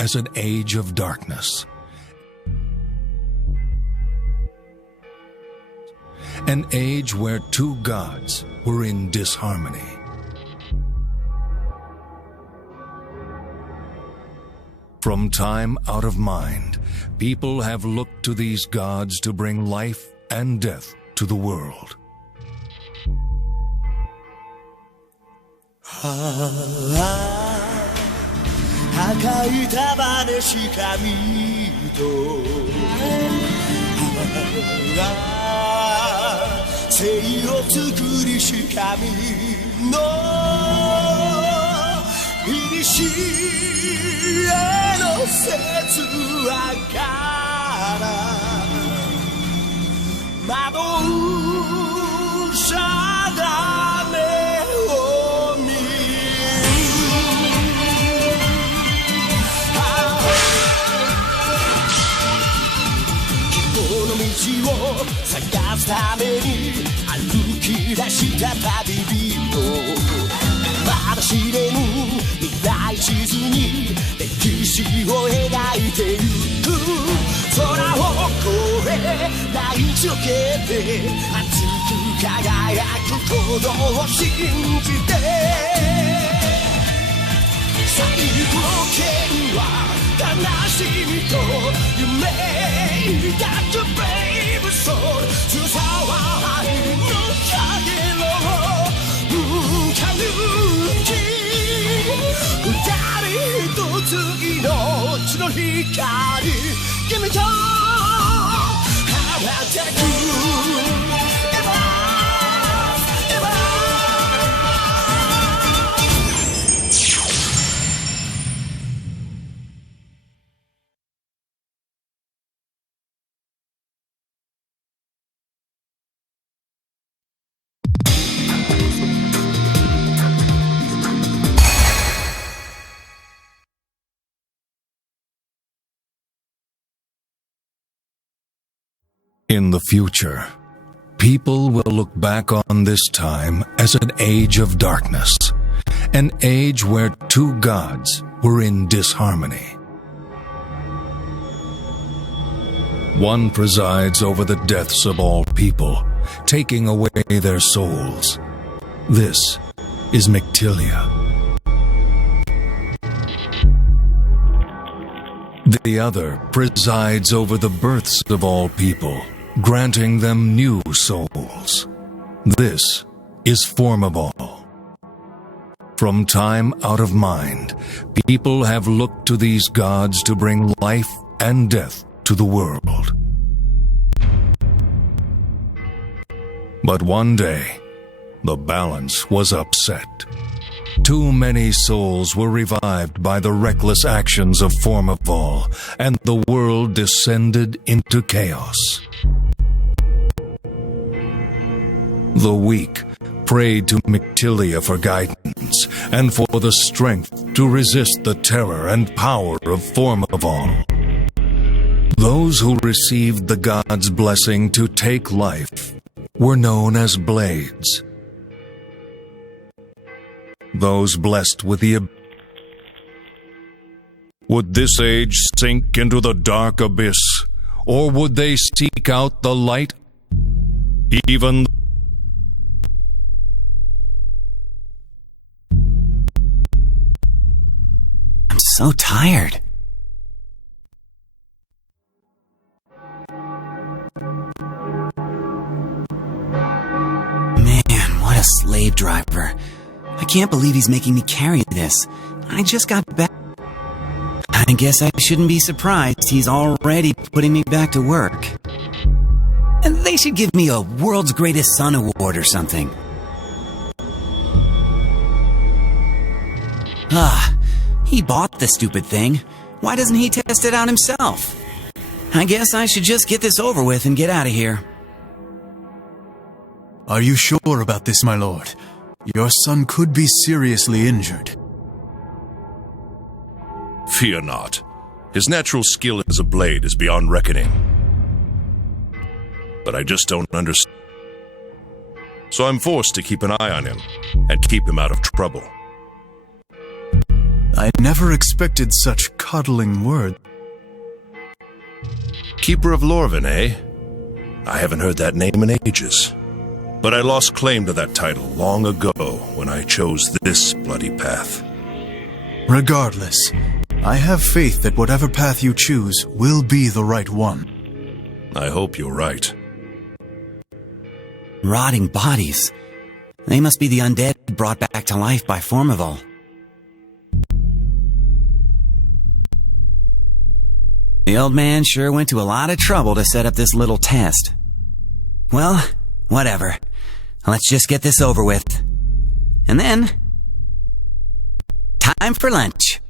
as an age of darkness. An age where two gods were in disharmony. From time out of mind, people have looked to these gods to bring life and death to the world.探すために歩き出した旅人、まだ知れぬ未来地図に歴史を描いてゆく。空を越え大地を蹴って熱く輝くことを信じて、最高権は悲しみと夢抱くブレイブソウル、強さは愛のかげろうか抜き、二人一つ命の光、君と羽ばたく。In the future, people will look back on this time as an age of darkness, an age where two gods were in disharmony. One presides over the deaths of all people, taking away their souls. This is Mictilia. The other presides over the births of all people, granting them new souls. This is Formable. From time out of mind, people have looked to these gods to bring life and death to the world. But one day, the balance was upset. Too many souls were revived by the reckless actions of Formable, and the world descended into chaos. The weak prayed to Mictilia for guidance and for the strength to resist the terror and power of Formable. Those who received the god's blessing to take life were known as blades. Those blessed with the would this age sink into the dark abyss, or would they seek out the light? Even I'm so tired. Man, what a slave driver. I can't believe he's making me carry this. I just got back. I guess I shouldn't be surprised he's already putting me back to work. And they should give me a World's Greatest Son award or something. He bought the stupid thing. Why doesn't he test it out himself? I guess I should just get this over with and get out of here. Are you sure about this, my lord? Your son could be seriously injured. Fear not. His natural skill as a blade is beyond reckoning. But I just don't understand. So I'm forced to keep an eye on him and keep him out of trouble. I never expected such coddling words. Keeper of Lorvin, eh? I haven't heard that name in ages. But I lost claim to that title long ago when I chose this bloody path. Regardless, I have faith that whatever path you choose will be the right one. I hope you're right. Rotting bodies. They must be the undead brought back to life by Formival. The old man sure went to a lot of trouble to set up this little test. Well, whatever. Let's just get this over with. And then, time for lunch.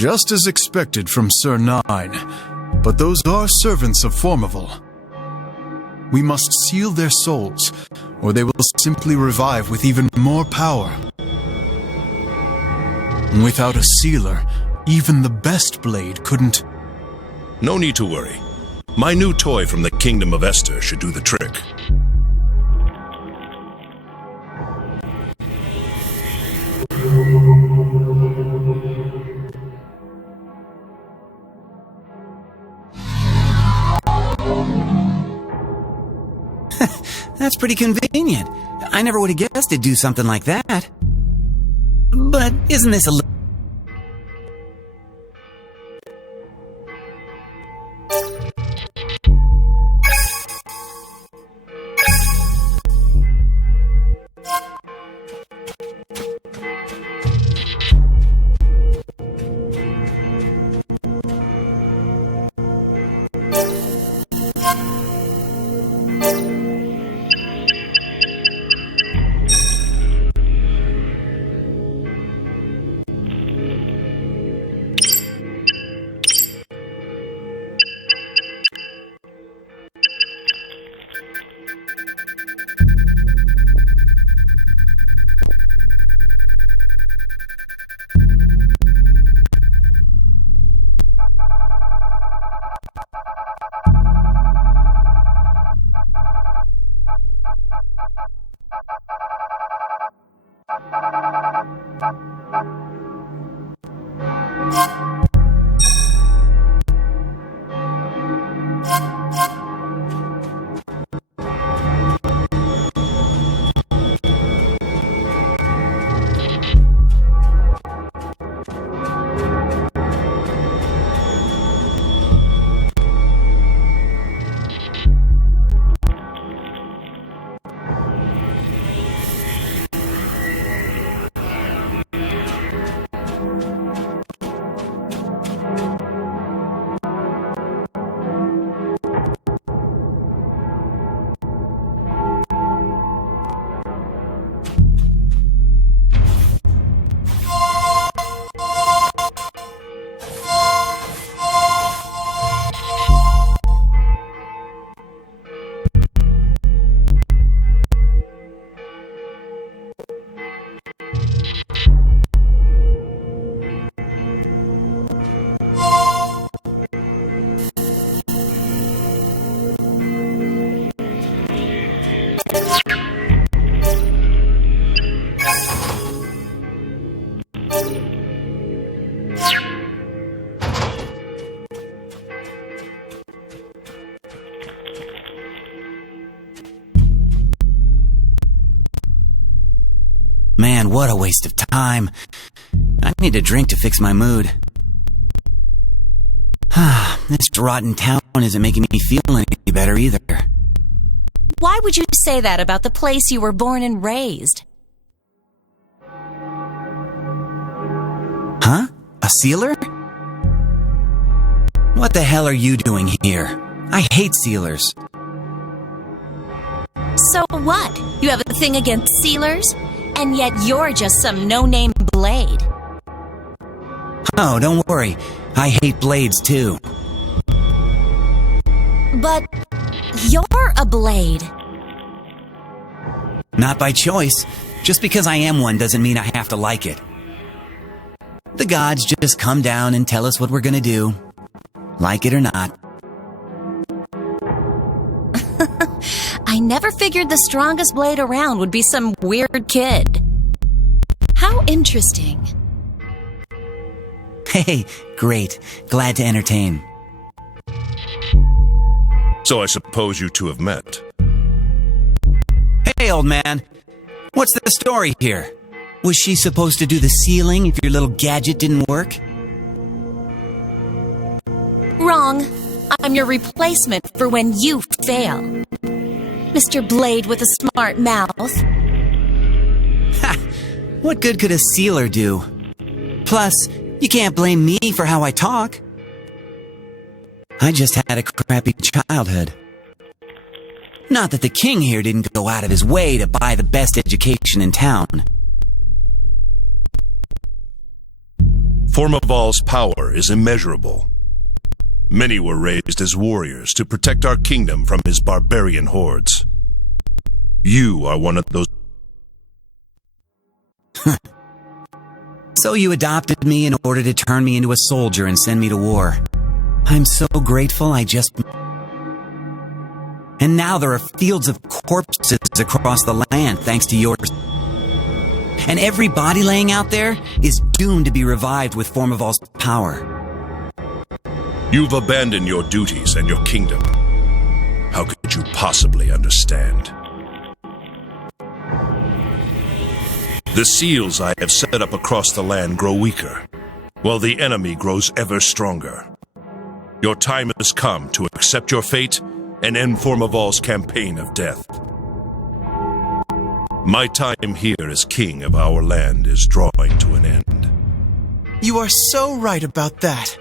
Just as expected from Sir Nine, but those are servants of Formival. We must seal their souls, or they will simply revive with even more power. Without a sealer, even the best blade couldn't... No need to worry. My new toy from the Kingdom of Esther should do the trick. That's pretty convenient. I never would have guessed it'd do something like that. But isn't this a little... Man, what a waste of time. I need a drink to fix my mood. This rotten town isn't making me feel any better either. Why would you say that about the place you were born and raised? Huh? A sealer? What the hell are you doing here? I hate sealers. So what? You have a thing against sealers? And yet you're just some no-name blade. Oh, don't worry. I hate blades too. But you're a blade. Not by choice. Just because I am one doesn't mean I have to like it. The gods just come down and tell us what we're gonna do. Like it or not. I never figured the strongest blade around would be some weird kid. How interesting. Hey, great. Glad to entertain. So I suppose you two have met. Hey, old man. What's the story here? Was she supposed to do the sealing if your little gadget didn't work? Wrong. I'm your replacement for when you fail. Mr. Blade with a smart mouth. Ha! What good could a sealer do? Plus, you can't blame me for how I talk. I just had a crappy childhood. Not that the king here didn't go out of his way to buy the best education in town. Formaval's power is immeasurable. Many were raised as warriors to protect our kingdom from his barbarian hordes. You are one of those. So you adopted me in order to turn me into a soldier and send me to war. I'm so grateful I just... And now there are fields of corpses across the land thanks to yours. And every body laying out there is doomed to be revived with Formaval's power. You've abandoned your duties and your kingdom. How could you possibly understand? The seals I have set up across the land grow weaker, while the enemy grows ever stronger. Your time has come to accept your fate and end Formaval's campaign of death. My time here as king of our land is drawing to an end. You are so right about that.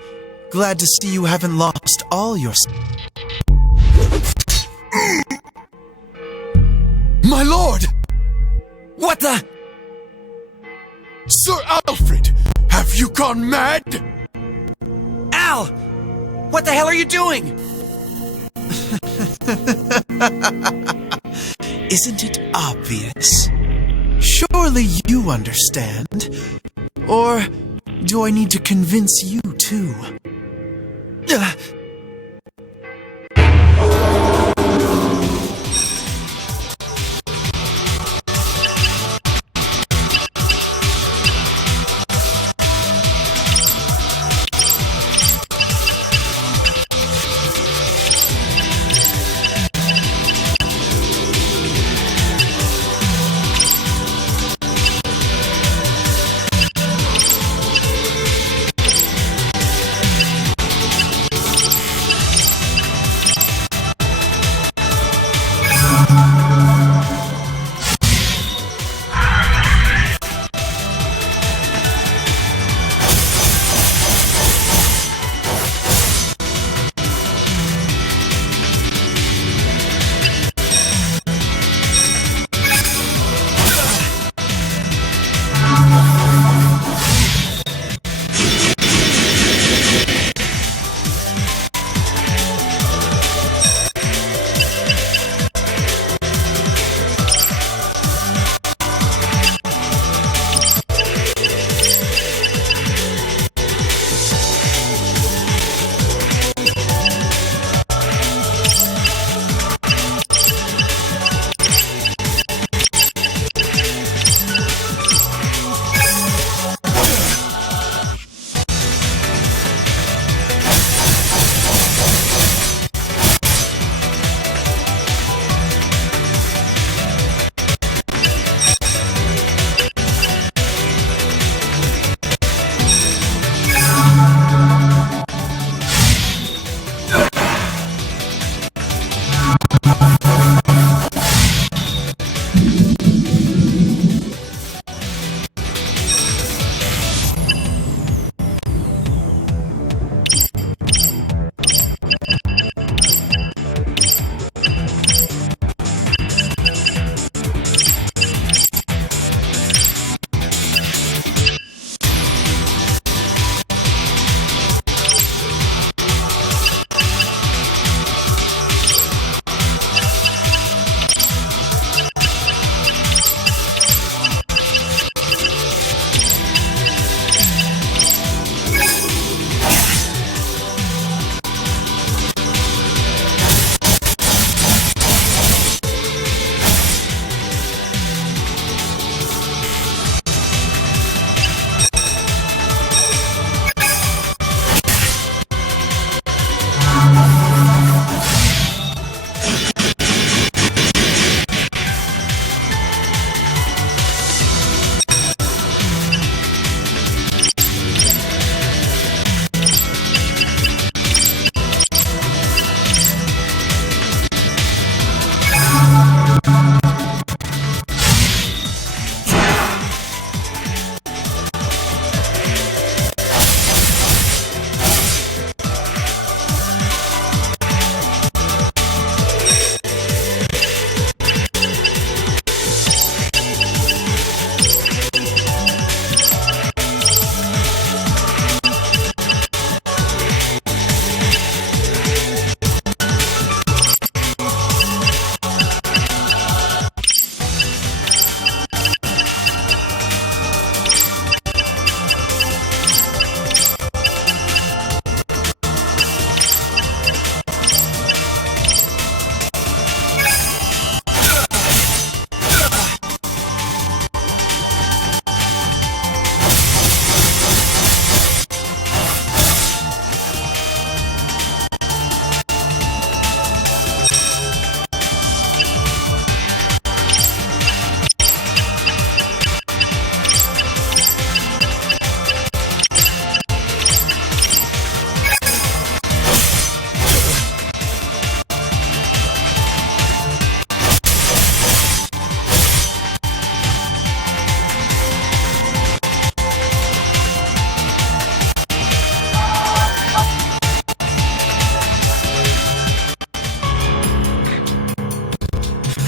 Glad to see you haven't lost all your... My lord! What the... Sir Alfred, have you gone mad? Al! What the hell are you doing? Isn't it obvious? Surely you understand. Or do I need to convince you too?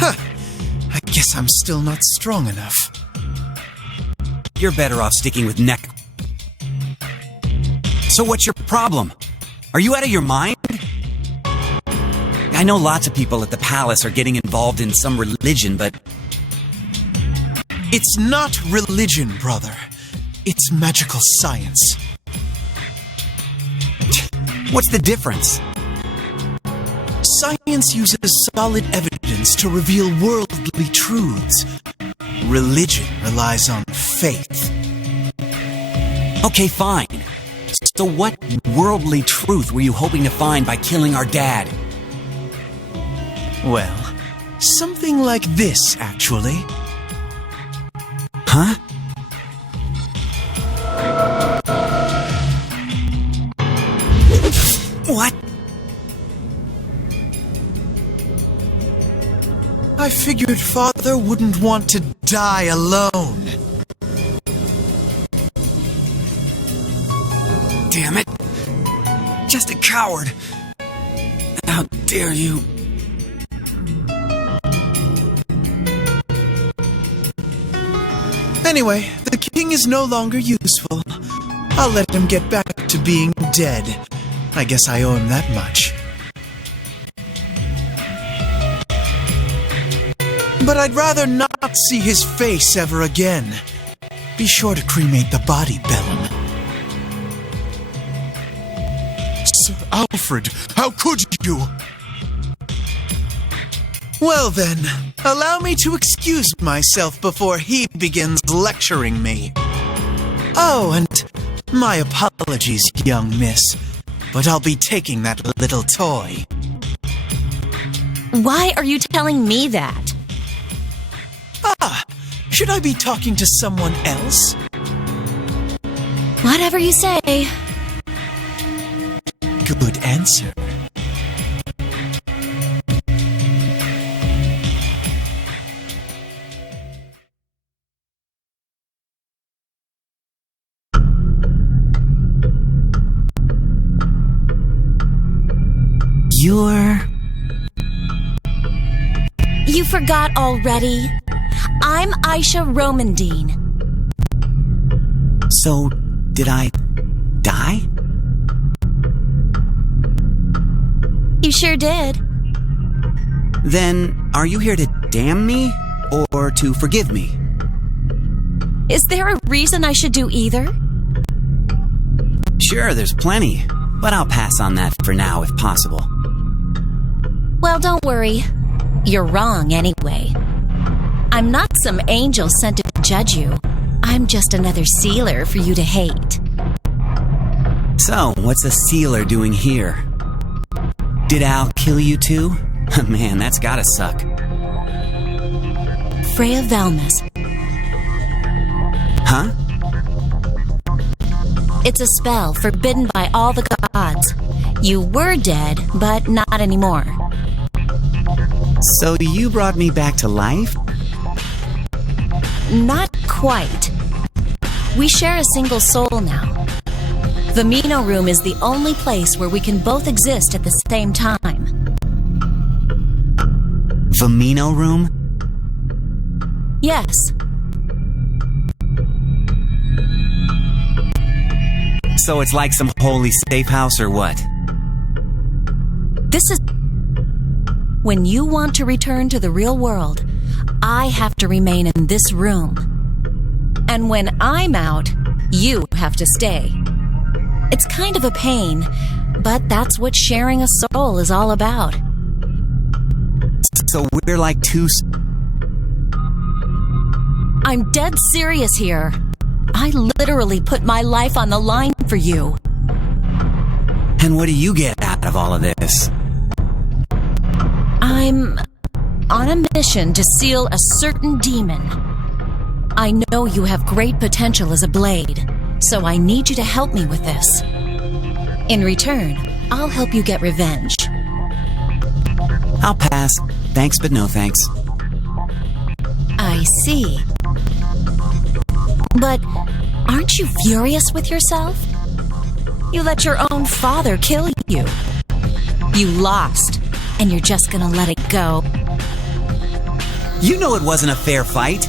I guess I'm still not strong enough. You're better off sticking with neck. So what's your problem? Are you out of your mind? I know lots of people at the palace are getting involved in some religion, but... It's not religion, brother. It's magical science. What's the difference? Science uses solid evidence to reveal worldly truths. Religion relies on faith. Okay, fine. So what worldly truth were you hoping to find by killing our dad? Well, something like this, actually. Huh? What? I figured Father wouldn't want to die alone. Damn it. Just a coward. How dare you? Anyway, the king is no longer useful. I'll let him get back to being dead. I guess I owe him that much. But I'd rather not see his face ever again. Be sure to cremate the body, Bellum. Sir Alfred, how could you? Well then, allow me to excuse myself before he begins lecturing me. Oh, and my apologies, young miss, but I'll be taking that little toy. Why are you telling me that? Ah, should I be talking to someone else? Whatever you say. Good answer. You forgot already? I'm Aisha Romandine. So, did I die? You sure did. Then, are you here to damn me or to forgive me? Is there a reason I should do either? Sure, there's plenty, but I'll pass on that for now if possible. Well, don't worry. You're wrong anyway. I'm not some angel sent to judge you. I'm just another sealer for you to hate. So, what's a sealer doing here? Did Al kill you too? Man, that's gotta suck. Freya Velmas. Huh? It's a spell forbidden by all the gods. You were dead, but not anymore. So you brought me back to life? Not quite. We share a single soul now. The Mino Room is the only place where we can both exist at the same time. The Mino Room? Yes. So it's like some holy safe house or what? This is... When you want to return to the real world, I have to remain in this room. And when I'm out, you have to stay. It's kind of a pain, but that's what sharing a soul is all about. So we're like two... I'm dead serious here. I literally put my life on the line for you. And what do you get out of all of this? I'm on a mission to seal a certain demon. I know you have great potential as a blade, so I need you to help me with this. In return, I'll help you get revenge. I'll pass. Thanks, but no thanks. I see. But aren't you furious with yourself? You let your own father kill you. You lost, and you're just gonna let it go. You know it wasn't a fair fight.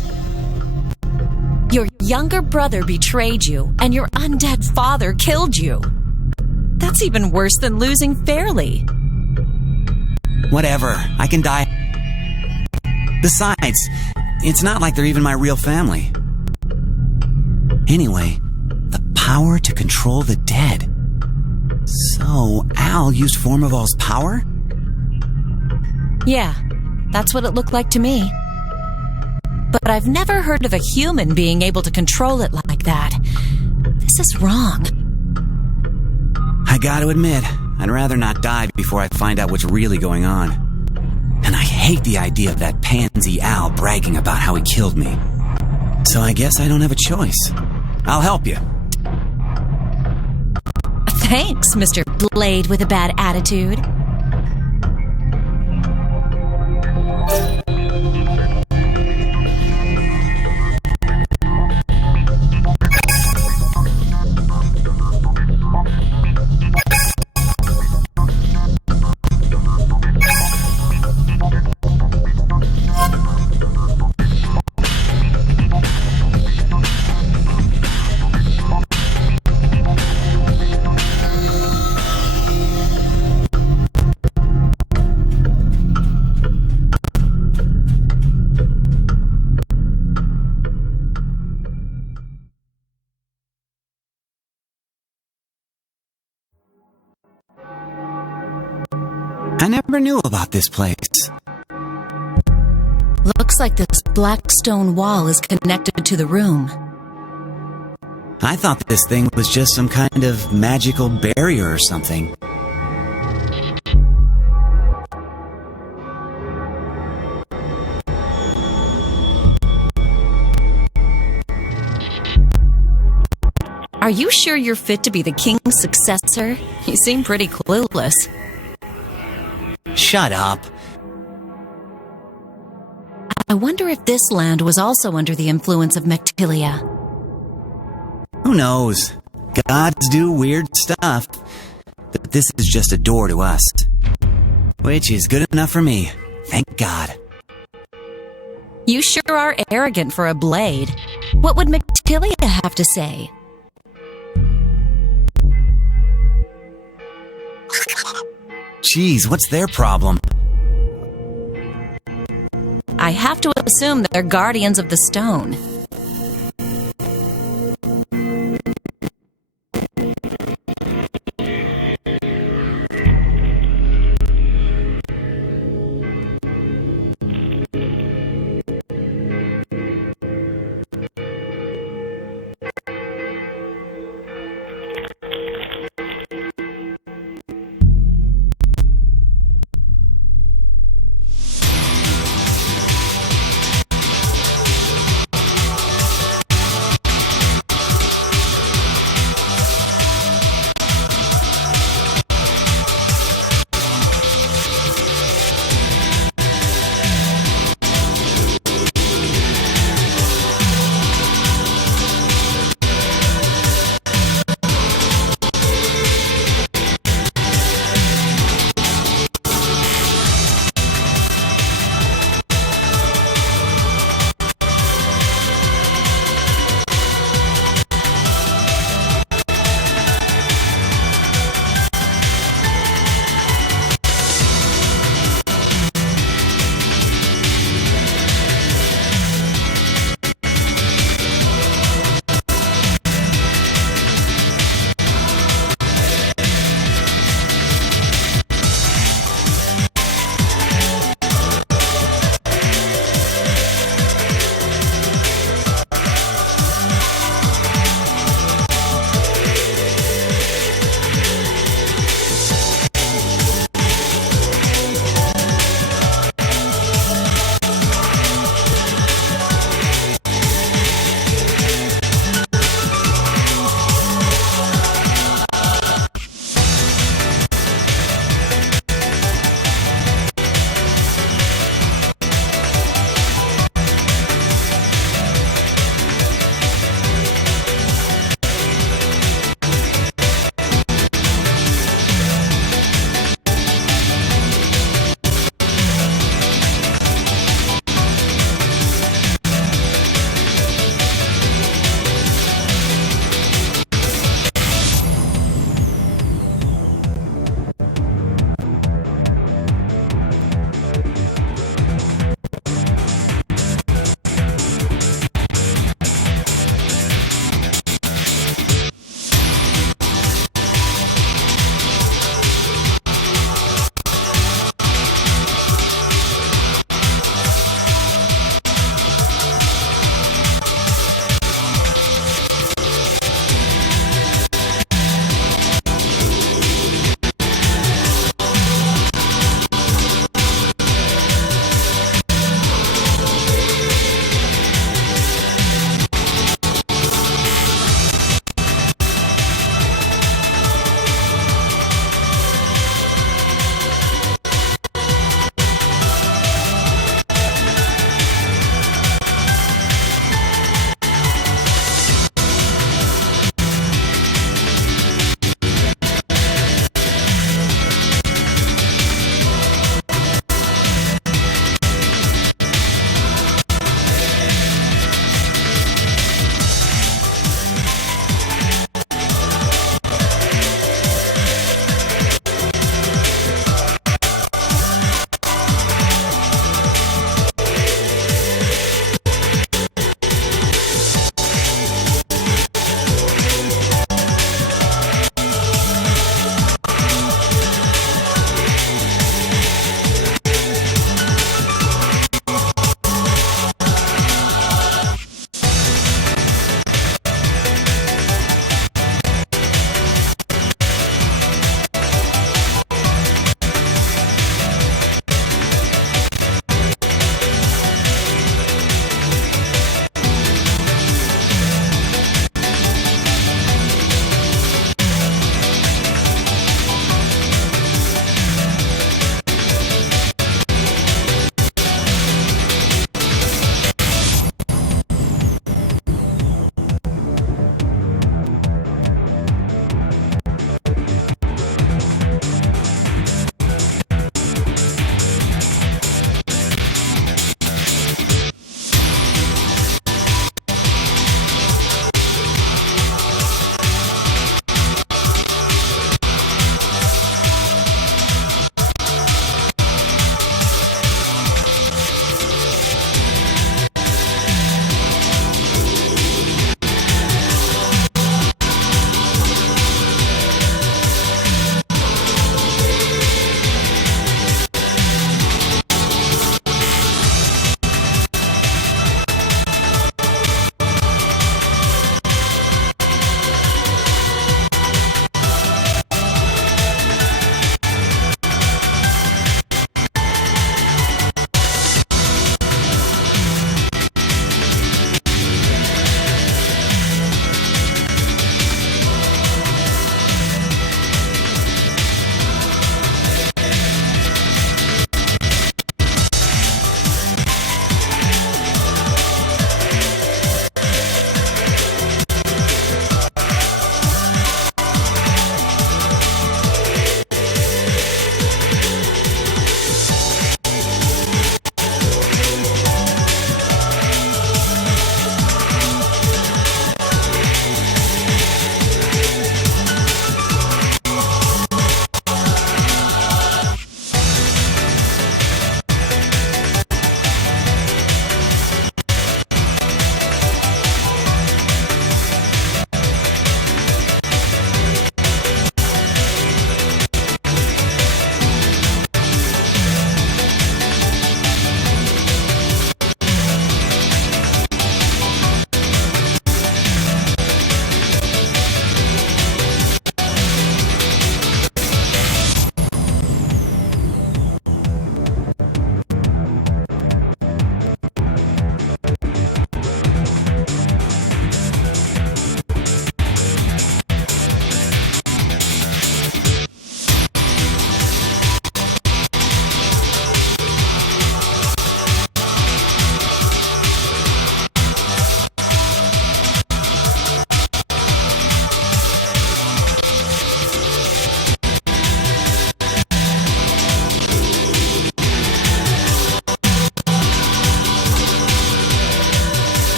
Your younger brother betrayed you, and your undead father killed you. That's even worse than losing fairly. Whatever, I can die. Besides, it's not like they're even my real family. Anyway, the power to control the dead. So, Al used Formivol's power? Yeah, that's what it looked like to me. But I've never heard of a human being able to control it like that. This is wrong. I gotta admit, I'd rather not die before I find out what's really going on. And I hate the idea of that pansy Al bragging about how he killed me. So I guess I don't have a choice. I'll help you. Thanks, Mr. Blade with a bad attitude. I never knew about this place. Looks like this black stone wall is connected to the room. I thought this thing was just some kind of magical barrier or something. Are you sure you're fit to be the king's successor? You seem pretty clueless. Shut up. I wonder if this land was also under the influence of Mectilia. Who knows? Gods do weird stuff. But this is just a door to us. Which is good enough for me. Thank God. You sure are arrogant for a blade. What would Mectilia have to say? Jeez, what's their problem? I have to assume they're guardians of the stone.